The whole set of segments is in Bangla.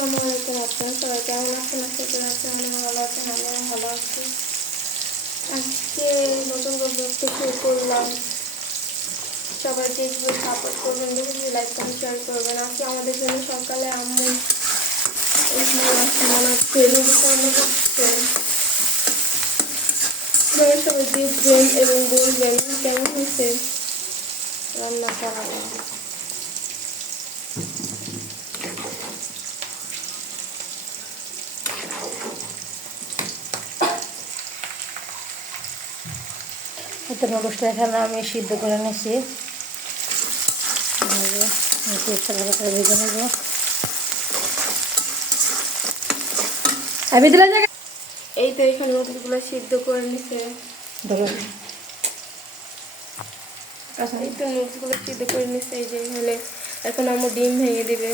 আসসালামু আলাইকুম, আপনারা সবাই কেমন আছেন? আশা করি আপনারা অনেক ভালো আছেন, আমিও ভালো আছি। আজকে নতুন করে শুরু করলাম। সবাই যেভাবে সাপোর্ট করবেন, দেখুন লাইক কমেন্ট শেয়ার করবেন। আজকে আমাদের জন্য সকালে আম্মু বানাচ্ছে, রান্না করছে। সবাই দেখবেন এবং বলবেন কেমন হয়েছে রান্না করা। নুডলসটা এখানে আমি সিদ্ধ করে নিয়েছি, ভেজে নেব। এই তো এখানে নুডলসগুলো সিদ্ধ করে নিছে। এই তো নুডলসগুলো সিদ্ধ করে নিছে। এই যে এখানে এখন আম্মু ডিম ভেঙে দিবে।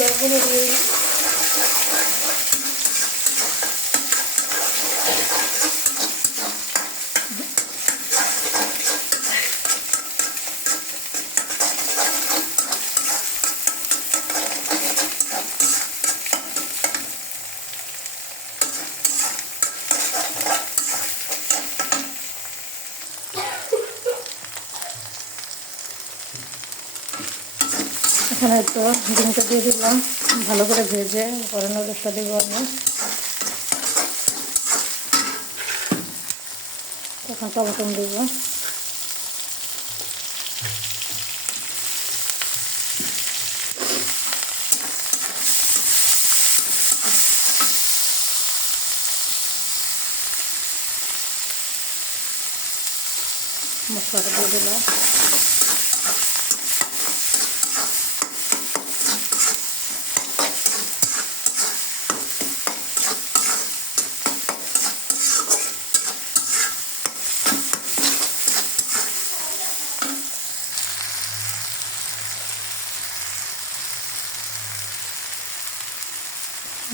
লবণ দিয়ে এখানে তো ডিমটা দিয়ে দিলাম, ভালো করে ভেজে পরে নুডলসটা দিব আমি। তখন টমেটো দিব, মশলাটা দিয়ে দিলাম।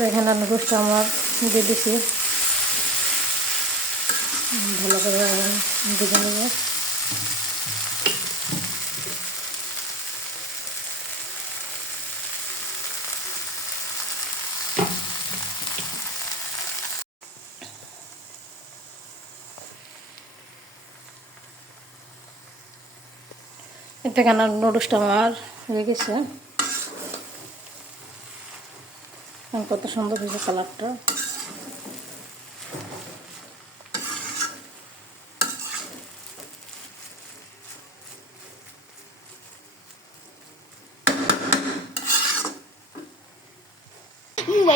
এখানে নুডলসটা আমার দিয়ে দিছি, ভালো করে ভেজে নেব। এখানে নুডলসটা আমার হয়ে গেছে, কত সুন্দর হয়েছে কালারটা।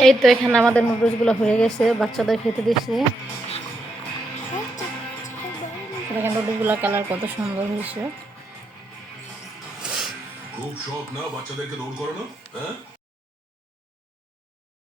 এই তো এখানে আমাদের নুডলসগুলো হয়ে গেছে, বাচ্চাদের খেতে দিচ্ছি। এখানে নুডলসগুলোর কালার কত সুন্দর হয়েছে। খুব শখ না বাচ্চাদেরকে দৌড় করানো, হ্যাঁ?